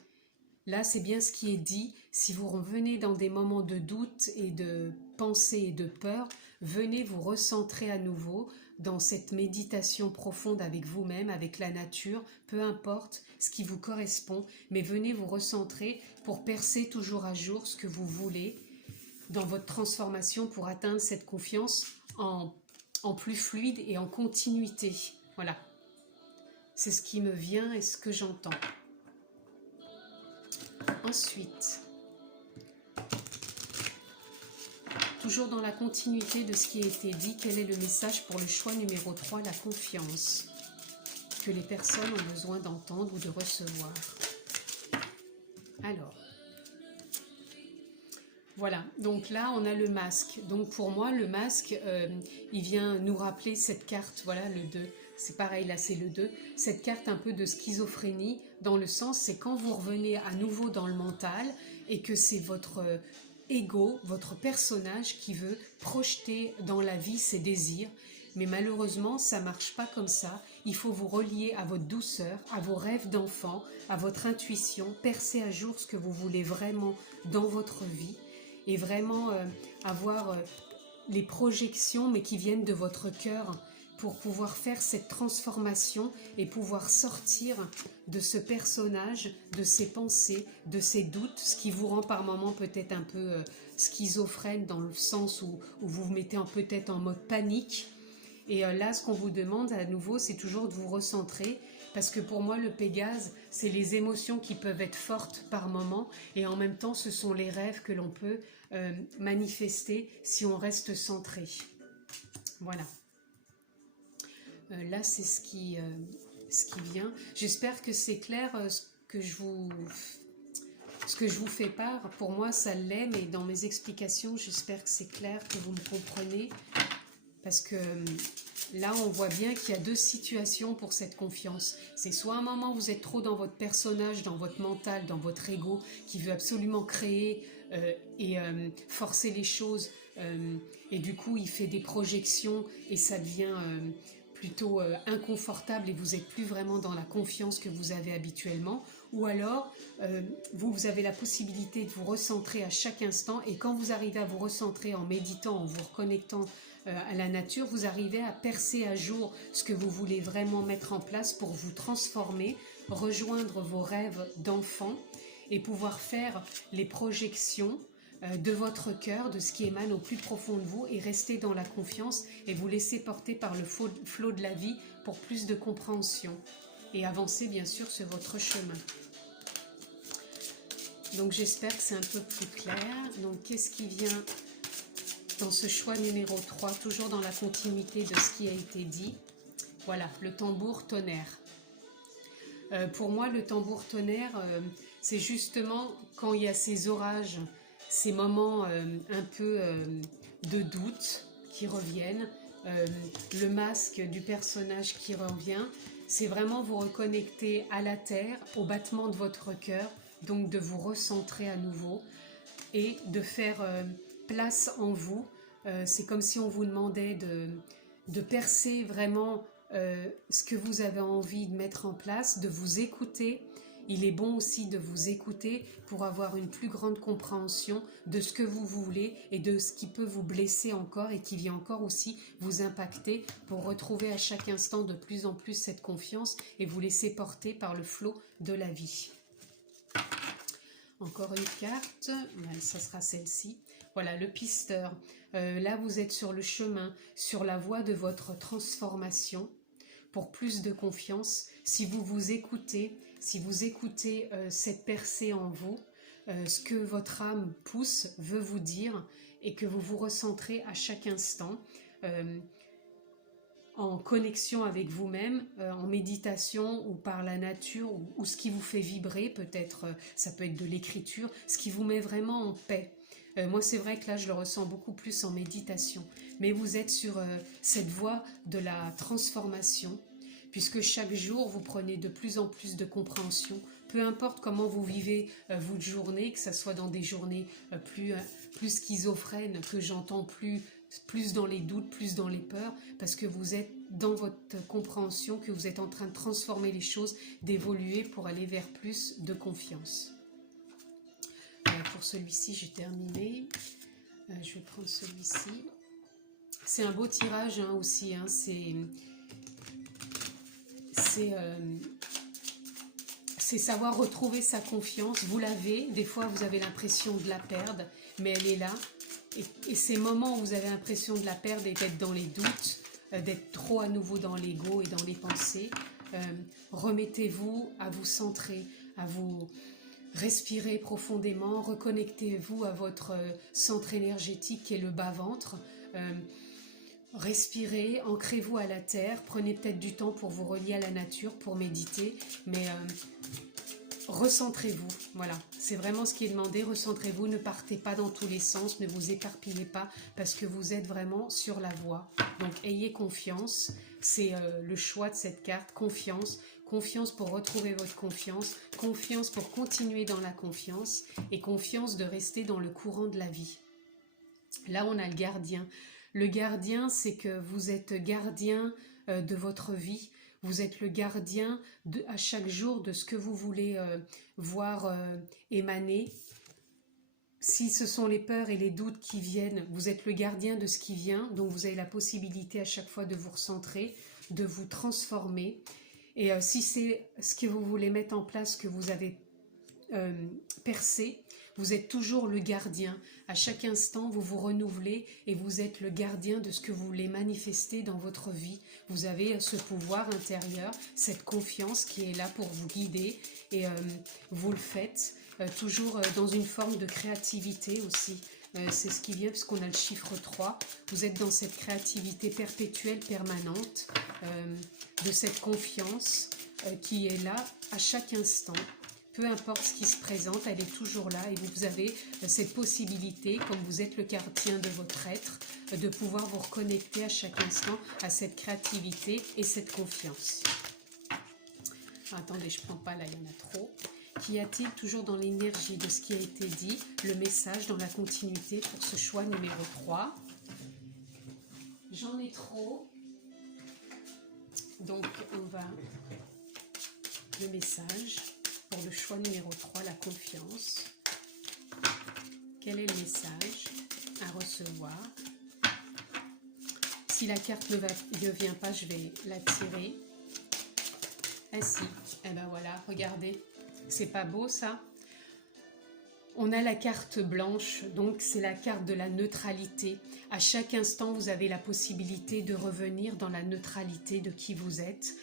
Là, c'est bien ce qui est dit. Si vous revenez dans des moments de doute et de pensée et de peur, venez vous recentrer à nouveau dans cette méditation profonde avec vous-même, avec la nature, peu importe ce qui vous correspond, mais venez vous recentrer pour percer toujours à jour ce que vous voulez dans votre transformation pour atteindre cette confiance en plus fluide et en continuité. Voilà, c'est ce qui me vient et ce que j'entends. Ensuite, toujours dans la continuité de ce qui a été dit, quel est le message pour le choix numéro 3, la confiance, que les personnes ont besoin d'entendre ou de recevoir? Alors, voilà, donc là on a le masque. Donc pour moi le masque, il vient nous rappeler cette carte, voilà le 2. C'est pareil, là c'est le 2, cette carte un peu de schizophrénie, dans le sens, c'est quand vous revenez à nouveau dans le mental et que c'est votre ego, votre personnage qui veut projeter dans la vie ses désirs. Mais malheureusement, ça ne marche pas comme ça. Il faut vous relier à votre douceur, à vos rêves d'enfant, à votre intuition, percer à jour ce que vous voulez vraiment dans votre vie et vraiment avoir les projections, mais qui viennent de votre cœur, pour pouvoir faire cette transformation et pouvoir sortir de ce personnage, de ses pensées, de ses doutes, ce qui vous rend par moments peut-être un peu schizophrène, dans le sens où vous vous mettez peut-être en mode panique. Et là, ce qu'on vous demande à nouveau, c'est toujours de vous recentrer, parce que pour moi, le Pégase, c'est les émotions qui peuvent être fortes par moment, et en même temps, ce sont les rêves que l'on peut manifester si on reste centré. Voilà. Là, c'est ce qui vient. J'espère que c'est clair ce que je vous fais part. Pour moi, ça l'est, mais dans mes explications, j'espère que c'est clair, que vous me comprenez. Parce que là, on voit bien qu'il y a deux situations pour cette confiance. C'est soit un moment où vous êtes trop dans votre personnage, dans votre mental, dans votre ego, qui veut absolument créer et forcer les choses. Et du coup, il fait des projections et ça devient plutôt inconfortable et vous n'êtes plus vraiment dans la confiance que vous avez habituellement. Ou alors, vous avez la possibilité de vous recentrer à chaque instant, et quand vous arrivez à vous recentrer en méditant, en vous reconnectant à la nature, vous arrivez à percer à jour ce que vous voulez vraiment mettre en place pour vous transformer, rejoindre vos rêves d'enfant et pouvoir faire les projections de votre cœur, de ce qui émane au plus profond de vous, et restez dans la confiance et vous laissez porter par le flot de la vie pour plus de compréhension et avancez bien sûr sur votre chemin. Donc j'espère que c'est un peu plus clair. Donc qu'est-ce qui vient dans ce choix numéro 3, toujours dans la continuité de ce qui a été dit? Voilà, le tambour tonnerre. Pour moi, le tambour tonnerre, c'est justement quand il y a ces orages, ces moments un peu de doute qui reviennent, le masque du personnage qui revient, c'est vraiment vous reconnecter à la terre, au battement de votre cœur, donc de vous recentrer à nouveau et de faire place en vous. C'est comme si on vous demandait de percer vraiment ce que vous avez envie de mettre en place, de vous écouter. Il est bon aussi de vous écouter pour avoir une plus grande compréhension de ce que vous voulez et de ce qui peut vous blesser encore et qui vient encore aussi vous impacter pour retrouver à chaque instant de plus en plus cette confiance et vous laisser porter par le flot de la vie. Encore une carte, ça sera celle-ci. Voilà, le pisteur. Là, vous êtes sur le chemin, sur la voie de votre transformation pour plus de confiance. Si vous vous écoutez, si vous écoutez cette percée en vous, ce que votre âme pousse, veut vous dire et que vous vous recentrez à chaque instant en connexion avec vous-même, en méditation ou par la nature ou ce qui vous fait vibrer, peut-être ça peut être de l'écriture, ce qui vous met vraiment en paix. Moi c'est vrai que là je le ressens beaucoup plus en méditation, mais vous êtes sur cette voie de la transformation, puisque chaque jour vous prenez de plus en plus de compréhension, peu importe comment vous vivez votre journée, que ce soit dans des journées plus schizophrènes, que j'entends plus dans les doutes, plus dans les peurs, parce que vous êtes dans votre compréhension, que vous êtes en train de transformer les choses, d'évoluer pour aller vers plus de confiance. Pour celui-ci, j'ai terminé. Je vais prendre celui-ci. C'est un beau tirage aussi. C'est savoir retrouver sa confiance. Vous l'avez, des fois vous avez l'impression de la perdre, mais elle est là. Et ces moments où vous avez l'impression de la perdre et d'être dans les doutes, d'être trop à nouveau dans l'ego et dans les pensées, remettez-vous à vous centrer, à vous respirer profondément, reconnectez-vous à votre centre énergétique qui est le bas-ventre. Respirez, ancrez-vous à la terre, prenez peut-être du temps pour vous relier à la nature, pour méditer, mais recentrez-vous, voilà, c'est vraiment ce qui est demandé, recentrez-vous, ne partez pas dans tous les sens, ne vous éparpillez pas, parce que vous êtes vraiment sur la voie. Donc ayez confiance, c'est le choix de cette carte, confiance, confiance pour retrouver votre confiance, confiance pour continuer dans la confiance, et confiance de rester dans le courant de la vie. Là on a le gardien. Le gardien, c'est que vous êtes gardien de votre vie, vous êtes le gardien à chaque jour de ce que vous voulez voir émaner. Si ce sont les peurs et les doutes qui viennent, vous êtes le gardien de ce qui vient, donc vous avez la possibilité à chaque fois de vous recentrer, de vous transformer. Et si c'est ce que vous voulez mettre en place, que vous avez percé, vous êtes toujours le gardien. À chaque instant, vous vous renouvelez et vous êtes le gardien de ce que vous voulez manifester dans votre vie. Vous avez ce pouvoir intérieur, cette confiance qui est là pour vous guider et vous le faites toujours dans une forme de créativité aussi. C'est ce qui vient puisqu'on a le chiffre 3. Vous êtes dans cette créativité perpétuelle, permanente, de cette confiance qui est là à chaque instant. Peu importe ce qui se présente, elle est toujours là et vous avez cette possibilité, comme vous êtes le gardien de votre être, de pouvoir vous reconnecter à chaque instant à cette créativité et cette confiance. Attendez, je ne prends pas là, il y en a trop. Qu'y a-t-il toujours dans l'énergie de ce qui a été dit, le message dans la continuité pour ce choix numéro 3? J'en ai trop. Donc, on va... Le message... Pour le choix numéro 3, la confiance. Quel est le message à recevoir? Si la carte ne vient pas, je vais la tirer. Ainsi, et ben voilà, regardez, c'est pas beau ça? On a la carte blanche, donc c'est la carte de la neutralité. À chaque instant, vous avez la possibilité de revenir dans la neutralité de qui vous êtes,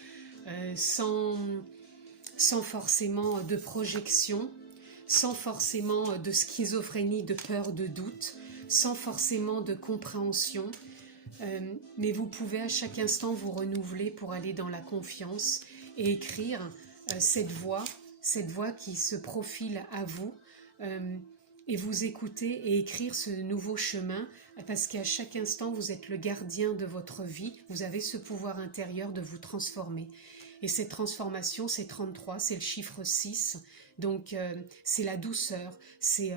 sans forcément de projection, sans forcément de schizophrénie, de peur, de doute, sans forcément de compréhension. Mais vous pouvez à chaque instant vous renouveler pour aller dans la confiance et écrire cette voix qui se profile à vous, et vous écouter et écrire ce nouveau chemin, parce qu'à chaque instant vous êtes le gardien de votre vie, vous avez ce pouvoir intérieur de vous transformer. Et cette transformation, c'est 33, c'est le chiffre 6, donc c'est la douceur, c'est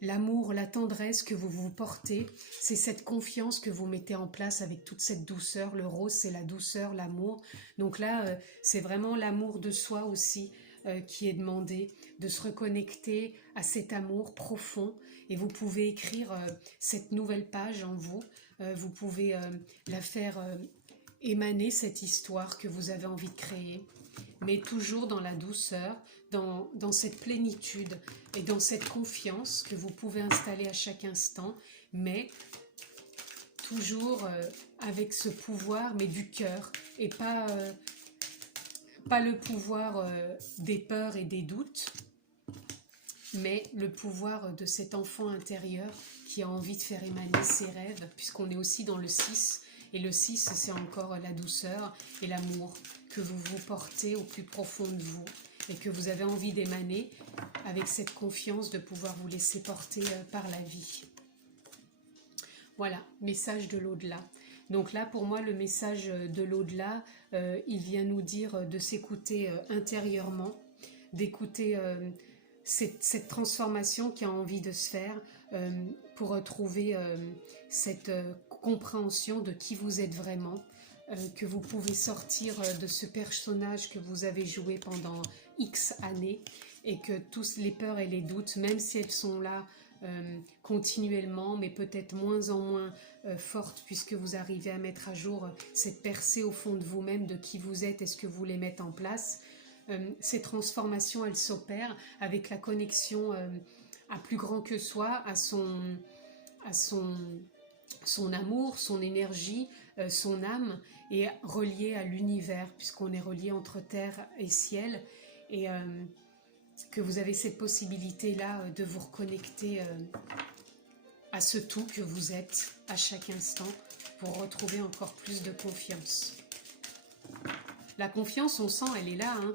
l'amour, la tendresse que vous vous portez, c'est cette confiance que vous mettez en place avec toute cette douceur. Le rose, c'est la douceur, l'amour. Donc là, c'est vraiment l'amour de soi aussi qui est demandé, de se reconnecter à cet amour profond. Et vous pouvez écrire cette nouvelle page en vous, vous pouvez la faire émaner, cette histoire que vous avez envie de créer, mais toujours dans la douceur, dans cette plénitude et dans cette confiance que vous pouvez installer à chaque instant, mais toujours avec ce pouvoir, mais du cœur, et pas le pouvoir des peurs et des doutes, mais le pouvoir de cet enfant intérieur qui a envie de faire émaner ses rêves, puisqu'on est aussi dans le 6, et le 6, c'est encore la douceur et l'amour que vous vous portez au plus profond de vous, et que vous avez envie d'émaner avec cette confiance de pouvoir vous laisser porter par la vie. Voilà, message de l'au-delà. Donc là, pour moi, le message de l'au-delà, il vient nous dire de s'écouter intérieurement, d'écouter cette transformation qui a envie de se faire pour retrouver cette compréhension de qui vous êtes vraiment, que vous pouvez sortir de ce personnage que vous avez joué pendant X années, et que tous les peurs et les doutes, même si elles sont là continuellement, mais peut-être moins en moins fortes, puisque vous arrivez à mettre à jour cette percée au fond de vous-même de qui vous êtes et ce que vous voulez mettre en place. Ces transformations, elles s'opèrent avec la connexion à plus grand que soi, à son amour, son énergie, son âme, et relié à l'univers, puisqu'on est relié entre terre et ciel, et que vous avez cette possibilité-là de vous reconnecter à ce tout que vous êtes à chaque instant, pour retrouver encore plus de confiance. La confiance, on sent, elle est là, hein.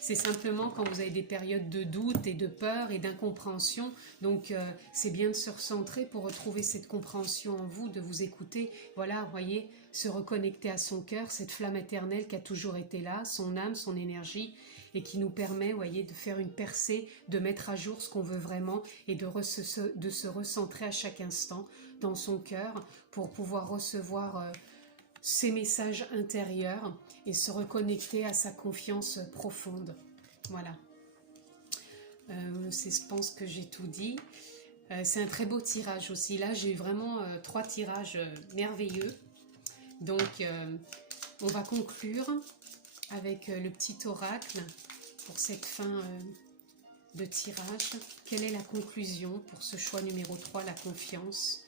C'est simplement quand vous avez des périodes de doute et de peur et d'incompréhension. Donc c'est bien de se recentrer pour retrouver cette compréhension en vous, de vous écouter. Voilà, vous voyez, se reconnecter à son cœur, cette flamme éternelle qui a toujours été là, son âme, son énergie, et qui nous permet, vous voyez, de faire une percée, de mettre à jour ce qu'on veut vraiment, et de se recentrer à chaque instant dans son cœur pour pouvoir recevoir ces messages intérieurs et se reconnecter à sa confiance profonde. Voilà. Je pense que j'ai tout dit. C'est un très beau tirage aussi. Là, j'ai vraiment 3 tirages merveilleux. Donc, on va conclure avec le petit oracle pour cette fin de tirage. Quelle est la conclusion pour ce choix numéro 3, la confiance?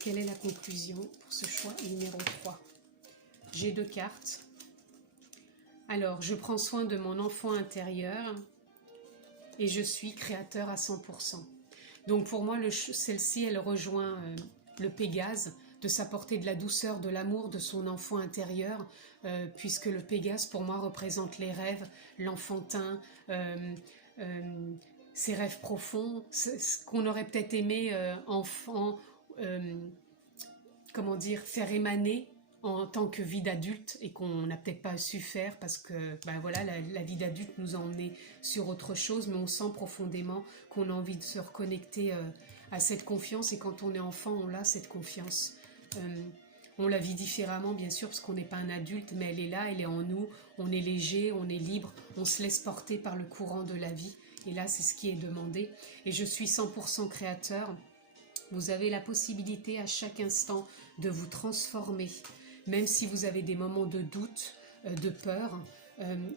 Quelle est la conclusion pour ce choix numéro 3? J'ai 2 cartes. Alors, je prends soin de mon enfant intérieur et je suis créateur à 100%. Donc pour moi, celle-ci, elle rejoint le Pégase, de s'apporter de la douceur, de l'amour de son enfant intérieur, puisque le Pégase, pour moi, représente les rêves, l'enfantin, ses rêves profonds, ce qu'on aurait peut-être aimé enfant, comment dire, faire émaner en tant que vie d'adulte, et qu'on n'a peut-être pas su faire parce que ben voilà, la vie d'adulte nous a emmenés sur autre chose, mais on sent profondément qu'on a envie de se reconnecter à cette confiance, et quand on est enfant, on a cette confiance. On la vit différemment, bien sûr, parce qu'on n'est pas un adulte, mais elle est là, elle est en nous, on est léger, on est libre, on se laisse porter par le courant de la vie, et là, c'est ce qui est demandé. Et je suis 100% créateur. Vous avez la possibilité à chaque instant de vous transformer, même si vous avez des moments de doute, de peur,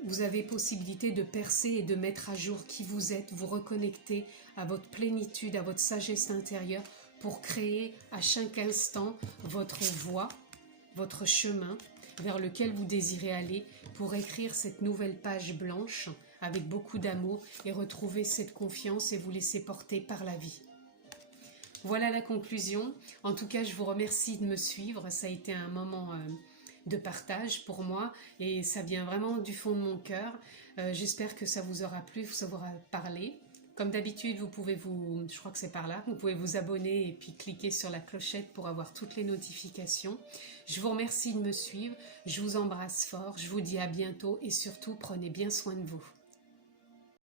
vous avez possibilité de percer et de mettre à jour qui vous êtes, vous reconnecter à votre plénitude, à votre sagesse intérieure pour créer à chaque instant votre voie, votre chemin vers lequel vous désirez aller, pour écrire cette nouvelle page blanche avec beaucoup d'amour et retrouver cette confiance et vous laisser porter par la vie. Voilà la conclusion. En tout cas, je vous remercie de me suivre. Ça a été un moment de partage pour moi et ça vient vraiment du fond de mon cœur. J'espère que ça vous aura plu, ça vous aura parlé. Comme d'habitude, vous pouvez je crois que c'est par là, vous pouvez vous abonner et puis cliquer sur la clochette pour avoir toutes les notifications. Je vous remercie de me suivre, je vous embrasse fort, je vous dis à bientôt et surtout prenez bien soin de vous.